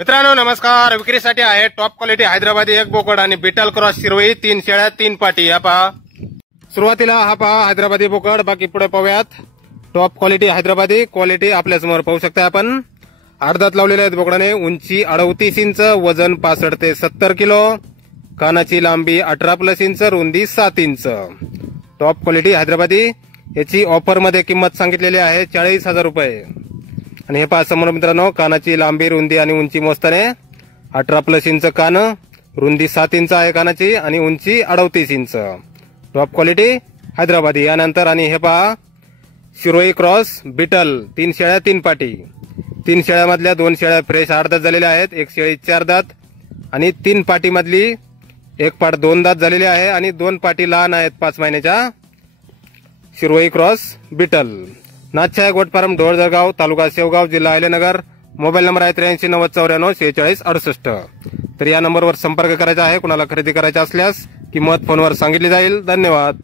मित्रांनो नमस्कार। विक्रीसाठी आहे टॉप क्वालिटी हैदराबादी एक बोकड आणि बिटल क्रॉस शिरवई 3 शेळ्या 3 पाटी। हा पहा, सुरुवातीला हा पहा हैदराबादी बोकड। बाकी पुढे पाहूयात टॉप क्वालिटी हैदराबादी क्वालिटी आपल्यासमोर पाहू शकता आपण। अर्धात लावलेले आहेत बोकडाने। उंची 38 इंच, वजन 65 ते 70 किलो, कानाची लांबी 18+ इंच, रुंदी 7 इंच। Top quality Hyderabadi. याची ऑफर मध्ये किंमत सांगितलेली आहे 40,000 रुपये। आणि हे पहा समोर मित्रांनो, कानाची लांबी, रुंदी आणि उंची मोजताने 18+ इंच कान, रुंदी 7 इंच आहे कानाची आणि उंची 38 इंच। Top quality Hyderabadi. यानंतर आणि हे पहा शिरोई क्रॉस बिटल 3 शेळ्या 3 पाटी। 3 शेळ्यामधल्या 2 शेळ्या फ्रेश 8 दात झालेल्या आहेत, 1 शेळी 4 दात आणि 3 पाटी मधली 1 पाट 2 दात झालेली आहे आणि 2 पाटी लहान आहेत 5 महिन्याच्या। शिरोई cross Beetal. Nathchhaya goat farm, Dhol Jalgaon, taluka Shevgaon, जिल्हा अहिल्यानगर। मोबाईल नंबर आहे 83 90 94 46 68। तर या नंबरवर संपर्क करायचा आहे कुणाला खरेदी करायचा असल्यास। किंमत फोनवर सांगितली जाईल। धन्यवाद।